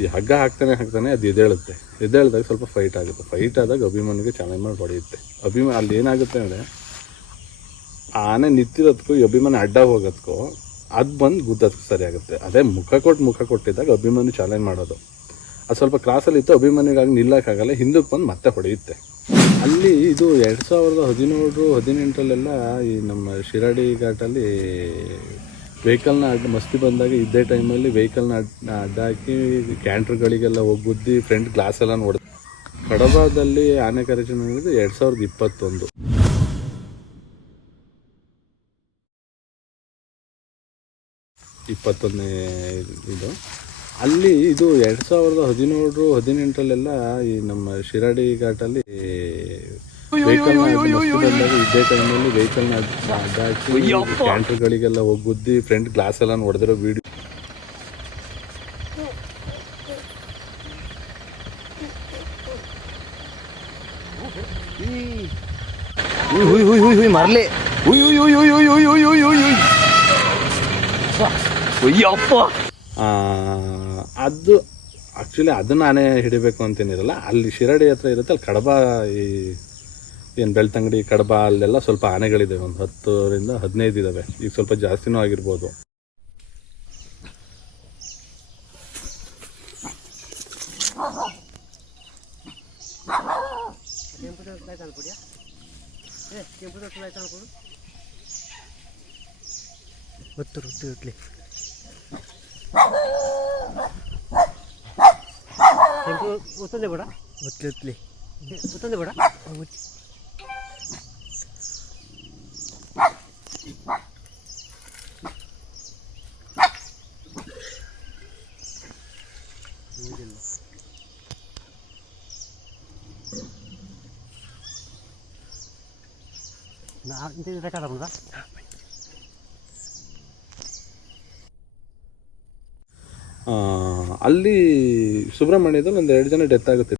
ಈ ಹಗ್ಗ ಹಾಕ್ತಾನೆ ಅದು ಎದ್ದೇಳಿದಾಗ ಸ್ವಲ್ಪ ಫೈಟ್ ಆಗುತ್ತೆ. ಫೈಟ್ ಆದಾಗ ಅಭಿಮನ್ಯುಗೆ ಚಾಲೆಂಜ್ ಮಾಡಿ ಹೊಡೆಯುತ್ತೆ. ಅಲ್ಲಿ ಏನಾಗುತ್ತೆ ಅಂದರೆ ಆನೆ ನಿಂತಿರೋದಕ್ಕೂ ಅಭಿಮನ್ಯು ಅಡ್ಡ ಹೋಗೋದಕ್ಕೂ ಅದು ಬಂದು ಗುದ್ದೋದಕ್ಕೂ ಸರಿ ಆಗುತ್ತೆ. ಅದೇ ಮುಖ ಕೊಟ್ಟಿದ್ದಾಗ ಅಭಿಮನ್ಯು ಚಾಲೆಂಜ್ ಮಾಡೋದು ಅದು ಸ್ವಲ್ಪ ಕ್ರಾಸಲ್ಲಿ ಇತ್ತು. ಅಭಿಮನ್ಯುಗಾಗಿ ನಿಲ್ಲಕ್ಕಾಗಲ್ಲ, ಹಿಂದಕ್ಕೆ ಬಂದು ಮತ್ತೆ ಹೊಡೆಯುತ್ತೆ. ಅಲ್ಲಿ ಇದು 2017-18 ಈ ನಮ್ಮ ಶಿರಾಡಿ ಘಾಟಲ್ಲಿ ವೆಹಿಕಲ್ನ ಮಸ್ತಿ ಬಂದಾಗ ಇದ್ದೇ ಟೈಮಲ್ಲಿ ವೆಹಿಕಲ್ನ ಅಡ್ಡ ಹಾಕಿ ಕ್ಯಾಂಟ್ರ್ಗಳಿಗೆಲ್ಲ ಹೋಗಿ ಗುದ್ದಿ ಫ್ರಂಟ್ ಗ್ಲಾಸ್ ಎಲ್ಲ ನೋಡಿದೆ. ಕಡಬದಲ್ಲಿ ಆನೆ ಕಾರ್ಯಾಚರಣೆ ನಡೆದು 2021ನೇ ಇದು. ಅಲ್ಲಿ ಇದು 2017-18 ಈ ನಮ್ಮ ಶಿರಾಡಿ ಘಾಟಲ್ಲಿ ವೆಹಿಕಲ್ನ ಮಸ್ತಿ ಬಂದಾಗ ಇದ್ದೇ ಟೈಮಲ್ಲಿ ವೆಹಿಕಲ್ನ ಅಡ್ಡ ಹಾಕಿ ಕ್ಯಾಂಟ್ರ್ಗಳಿಗೆಲ್ಲ ಹೋಗಿ ಗುದ್ದಿ ಫ್ರಂಟ್ ಗ್ಲಾಸ್ ಎಲ್ಲ ನೋಡಿದಿರೋ ವಿಡಿಯೋ. ಮರಲಿ ಅದು ಆ್ಯಕ್ಚುಲಿ ಅದನ್ನು ಆನೆ ಹಿಡಿಬೇಕು ಅಂತೇನಿರಲ್ಲ. ಅಲ್ಲಿ ಶಿರಾಡಿ ಹತ್ರ ಇರುತ್ತೆ, ಅಲ್ಲಿ ಕಡಬ ಈ ಏನು ಬೆಳ್ತಂಗಡಿ ಕಡಬ ಅಲ್ಲೆಲ್ಲ ಸ್ವಲ್ಪ ಆನೆಗಳಿದ್ದಾವೆ. ಒಂದು 10-15 ಇದ್ದಾವೆ. ಈಗ ಸ್ವಲ್ಪ ಜಾಸ್ತಿನೂ ಆಗಿರ್ಬೋದು. ಬೇಡ ಬೇಡ ಅಲ್ಲಿ ಸುಬ್ರಹ್ಮಣ್ಯದಲ್ಲಿ 1-2 ಜನ ಡೆತ್ ಆಗುತ್ತೆ.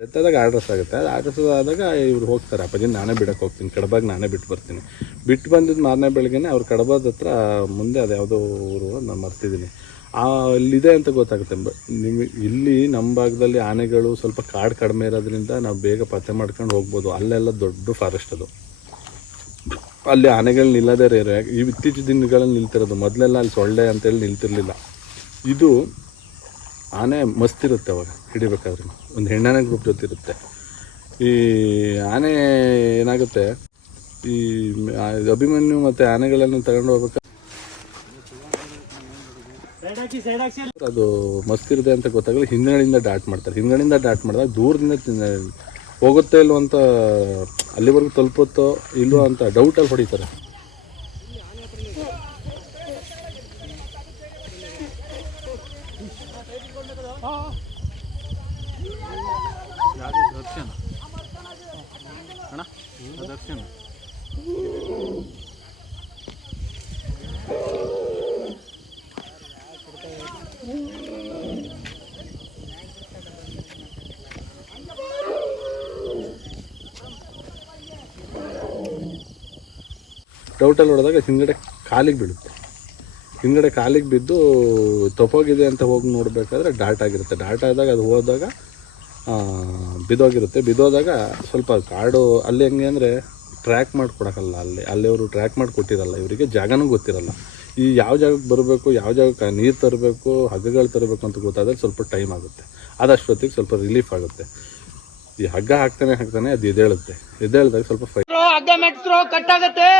ಡೆತ್ ಆದಾಗ ಆರ್ಡರ್ಸ್ ಆಗುತ್ತೆ. ಅದು ಆರ್ಡರ್ಸ್ ಆದಾಗ ಇವ್ರು ಹೋಗ್ತಾರೆ, ಅಪ್ಪಾಜಿ ನಾನೇ ಬಿಡಕ್ಕೆ ಹೋಗ್ತೀನಿ, ಕಡಬಾಗ ನಾನೇ ಬಿಟ್ಟು ಬರ್ತೀನಿ. ಬಿಟ್ಟು ಬಂದಿದ್ದು ಮಾರನೇ ಬೆಳಗ್ಗೆನೆ ಅವ್ರು ಕಡಬದ ಹತ್ರ ಮುಂದೆ ಅದು ಯಾವುದೋ ಊರು ನಾನು ಮರ್ತಿದ್ದೀನಿ, ಅಲ್ಲಿದೆ ಅಂತ ಗೊತ್ತಾಗುತ್ತೆ. ನಿಮಗೆ ಇಲ್ಲಿ ನಮ್ಮ ಭಾಗದಲ್ಲಿ ಆನೆಗಳು ಸ್ವಲ್ಪ ಕಾಡು ಕಡಿಮೆ ಇರೋದ್ರಿಂದ ನಾವು ಬೇಗ ಪತ್ತೆ ಮಾಡ್ಕೊಂಡು ಹೋಗ್ಬೋದು. ಅಲ್ಲೆಲ್ಲ ದೊಡ್ಡ ಫಾರೆಸ್ಟ್ ಅದು. ಅಲ್ಲಿ ಆನೆಗಳು ನಿಲ್ಲದೇ ರೇರು. ಈ ಇತ್ತೀಚಿನ ದಿನಗಳಲ್ಲಿ ನಿಲ್ತಿರೋದು. ಮೊದಲೆಲ್ಲ ಅಲ್ಲಿ ಸೊಳ್ಳೆ ಅಂತೇಳಿ ನಿಲ್ತಿರ್ಲಿಲ್ಲ. ಇದು ಆನೆ ಮಸ್ತಿರುತ್ತೆ ಅವಾಗ ಹಿಡಿಬೇಕಾದ್ರೆ. ಒಂದು ಹೆಣ್ಣಾನೆ ಗ್ರೂಪ್ ಜೊತೆ ಇರುತ್ತೆ. ಈ ಆನೆ ಏನಾಗುತ್ತೆ, ಈ ಅಭಿಮನ್ಯು ಮತ್ತು ಆನೆಗಳನ್ನು ತಗೊಂಡು ಹೋಗ್ಬೇಕಾದ್ರೆ ಅದು ಮಸ್ತಿರುತ್ತೆ ಅಂತ ಗೊತ್ತಾಗಲ್ಲ. ಹಿಂದ್ಗಡೆಯಿಂದ ಡಾಟ್ ಮಾಡ್ತಾರೆ. ಹಿಂದ್ಗಡೆಯಿಂದ ಡಾಟ್ ಮಾಡಿದಾಗ ದೂರದಿಂದ ಹೋಗುತ್ತೆ ಇಲ್ವೋ ಅಂತ, ಅಲ್ಲಿವರೆಗೂ ತಲುಪುತ್ತೋ ಇಲ್ವೋ ಅಂತ ಡೌಟಲ್ಲಿ ಹೊಡಿತಾರೆ. ಡೌಟಲ್ಲಿ ಹೊಡೆದಾಗ ಹಿಂದ್ಗಡೆ ಕಾಲಿಗೆ ಬೀಳುತ್ತೆ. ಹಿಂದ್ಗಡೆ ಕಾಲಿಗೆ ಬಿದ್ದು ತಪ್ಪೋಗಿದೆ ಅಂತ ಹೋಗಿ ನೋಡಬೇಕಾದ್ರೆ ಡಾಟ್ ಆಗಿರುತ್ತೆ. ಡಾಟ್ ಆದಾಗ ಅದು ಹೋದಾಗ ಬಿದ್ದೋಗಿರುತ್ತೆ. ಬಿದ್ದೋದಾಗ ಸ್ವಲ್ಪ ಕಾಡು ಅಲ್ಲಿ ಹೆಂಗೆ ಅಂದರೆ ಟ್ರ್ಯಾಕ್ ಮಾಡಿಕೊಡೋಕ್ಕಲ್ಲ. ಅಲ್ಲಿ ಅವರು ಟ್ರ್ಯಾಕ್ ಮಾಡಿ ಕೊಟ್ಟಿರಲ್ಲ. ಇವರಿಗೆ ಜಾಗನೂ ಗೊತ್ತಿರಲ್ಲ. ಈ ಯಾವ ಜಾಗಕ್ಕೆ ಬರಬೇಕು, ಯಾವ ಜಾಗಕ್ಕೆ ನೀರು ತರಬೇಕು, ಹಗ್ಗಗಳು ತರಬೇಕು ಅಂತ ಗೊತ್ತಾದರೆ ಸ್ವಲ್ಪ ಟೈಮ್ ಆಗುತ್ತೆ. ಅದಷ್ಟೊತ್ತಿಗೆ ಸ್ವಲ್ಪ ರಿಲೀಫ್ ಆಗುತ್ತೆ. ಈ ಹಗ್ಗ ಹಾಕ್ತಾನೆ ಅದು ಎದ್ದೇಳಿದಾಗ ಸ್ವಲ್ಪ ಹಗ್ಗ ಮೆಟ್ಸ್ರೋ ಕಟ್ಟಾಗತ್ತೆ.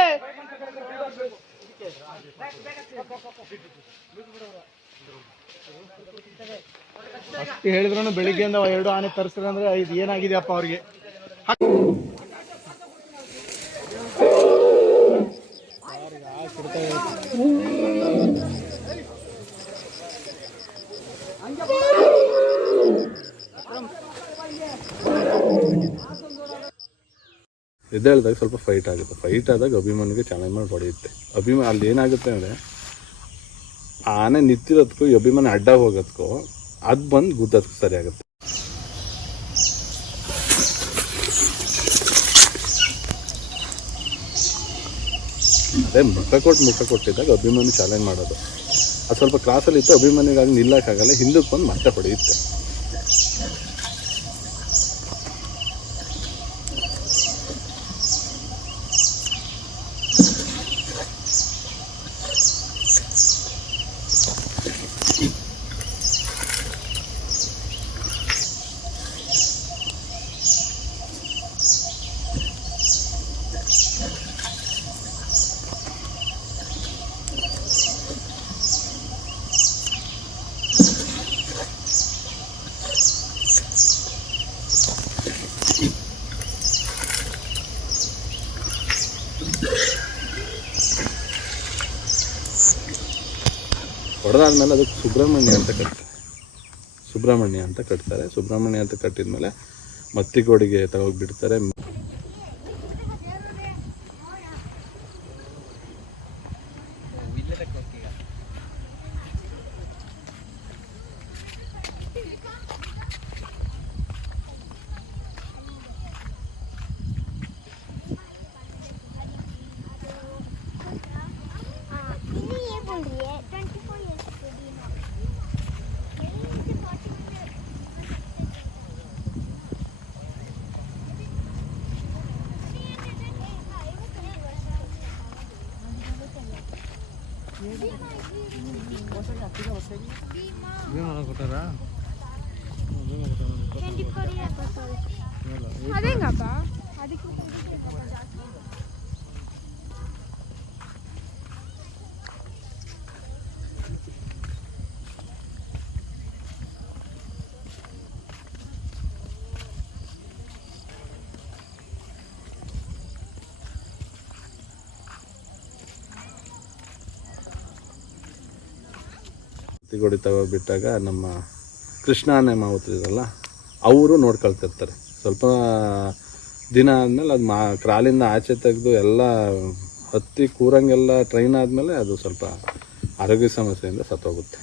ಅಷ್ಟು ಹೇಳಿದ್ರು ಬೆಳಿಗ್ಗೆಯಿಂದ 2 ಆನೆ ತರಿಸಿದ್ರೆ ಅಂದ್ರೆ ಇದು ಏನಾಗಿದೆಯಪ್ಪ ಅವ್ರಿಗೆ. ಎದ್ದೇಳಿದಾಗ ಸ್ವಲ್ಪ ಫೈಟ್ ಆಗುತ್ತೆ. ಫೈಟ್ ಆದಾಗ ಅಭಿಮನ್ಯುಗೆ ಚಾಲೆಂಜ್ ಮಾಡಿ ಹೊಡೆಯುತ್ತೆ. ಅಲ್ಲಿ ಏನಾಗುತ್ತೆ ಅಂದರೆ ಆನೆ ನಿಂತಿರೋದಕ್ಕೂ ಅಭಿಮನ್ಯು ಅಡ್ಡ ಹೋಗೋದಕ್ಕೂ ಅದು ಬಂದು ಗುದ್ದೋದಕ್ಕೂ ಸರಿ ಆಗುತ್ತೆ. ಅದೇ ಮುಖ ಕೊಟ್ಟಿದ್ದಾಗ ಅಭಿಮನ್ಯು ಚಾಲೆಂಜ್ ಮಾಡೋದು ಅದು ಸ್ವಲ್ಪ ಕ್ರಾಸಲ್ಲಿತ್ತು. ಅಭಿಮನ್ಯುಗಾಗಿ ನಿಲ್ಲಕ್ಕಾಗಲ್ಲ, ಹಿಂದಕ್ಕೆ ಬಂದು ಮತ್ತೆ ಹೊಡೆಯುತ್ತೆ. ಹೊಡೆದಾದ್ಮೇಲೆ ಅದಕ್ಕೆ ಸುಬ್ರಹ್ಮಣ್ಯ ಅಂತ ಕಟ್ತಾರೆ. ಸುಬ್ರಹ್ಮಣ್ಯ ಅಂತ ಕಟ್ಟಿದ್ಮೇಲೆ ಮತ್ತಿಗೋಡಿಗೆ ತಗೋಗ್ಬಿಡ್ತಾರೆ. అదేంగప్ప అది ಮತ್ತಿಗೋಡಿ ತಗೋಬಿಟ್ಟಾಗ ನಮ್ಮ ಕೃಷ್ಣನೇ ಮಾವುತಿರಲ್ಲ ಅವರು ನೋಡ್ಕೊಳ್ತಿರ್ತಾರೆ. ಸ್ವಲ್ಪ ದಿನ ಆದಮೇಲೆ ಅದು ಕ್ರಾಲಿಂದ ಆಚೆ ತೆಗೆದು ಎಲ್ಲ ಹತ್ತಿ ಕೂರಂಗೆಲ್ಲ ಟ್ರೈನ್ ಆದಮೇಲೆ ಅದು ಸ್ವಲ್ಪ ಆರೋಗ್ಯ ಸಮಸ್ಯೆಯಿಂದ ಸತ್ತೋಗುತ್ತೆ.